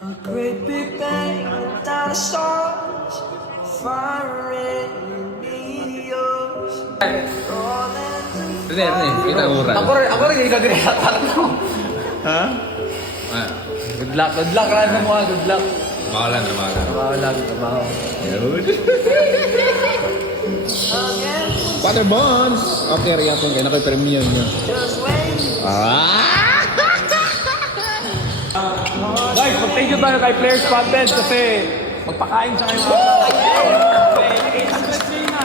A great big bang of dinosaurs, firing meteors, rolling to Kita uran. Ako rin yung gagawin parang ako. Ha? Good luck lang mo, good luck. Bakalan. Trabaho lang, trabaho. again. Father Bonds! Okay, riyan kung kayo nakay-premium nyo. Just wait. Guys, mag-thank you tayo kay Players Content kasi magpakain sa kayo mga 800K na.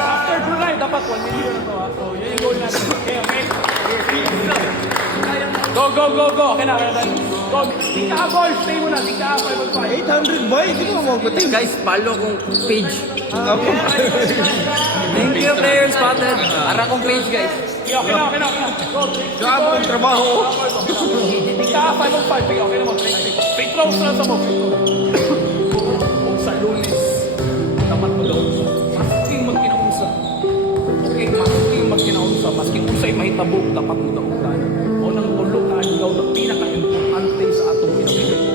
After July, dapat 1 million na to. So, yun yung goal natin. Okay. Go. Okay na. Go. Tika boys, stay mo na. Tika 5.5. 800 ba? Hindi mo magutin. Guys, follow kong page. Thank you, Players Content. Ara kong page, guys. Okay na. Go. Grabe ang trabaho. Tika 5.5. Okay na mo. Free throws na sa mo. Kung sa Lunes, dapat mo daw. Masking magkinaunsa. Okay, masking magkinaunsa. Masking unsay mahitabo, dapat mo daw. O nang ulo ka, ikaw na pinaka-importante sa atong pinagiging.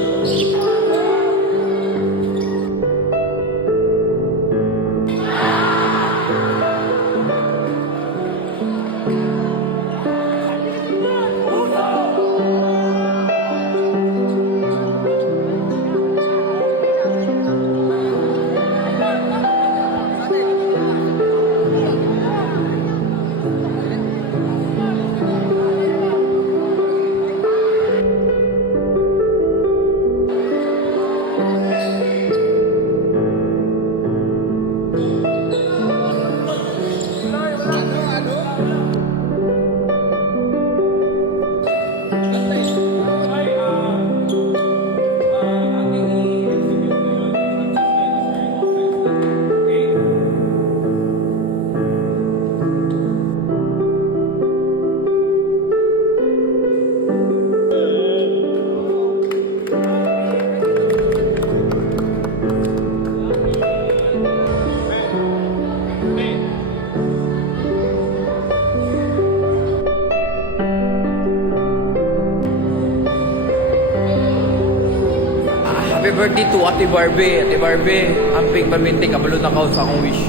Happy birthday to Ate Barbie. Ate Barbie, ang big paminti, kabalo na ka sa akong wish.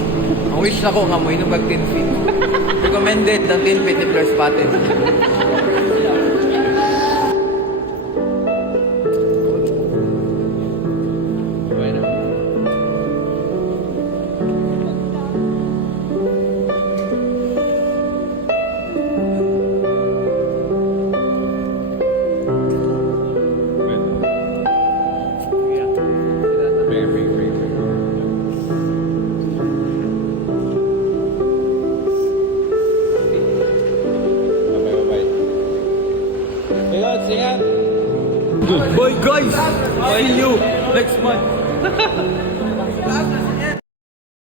Ang wish na ko nga mo, inom kag 10 feet. Recommended ng 10 feet ni Players Content. Bye guys! See you next month!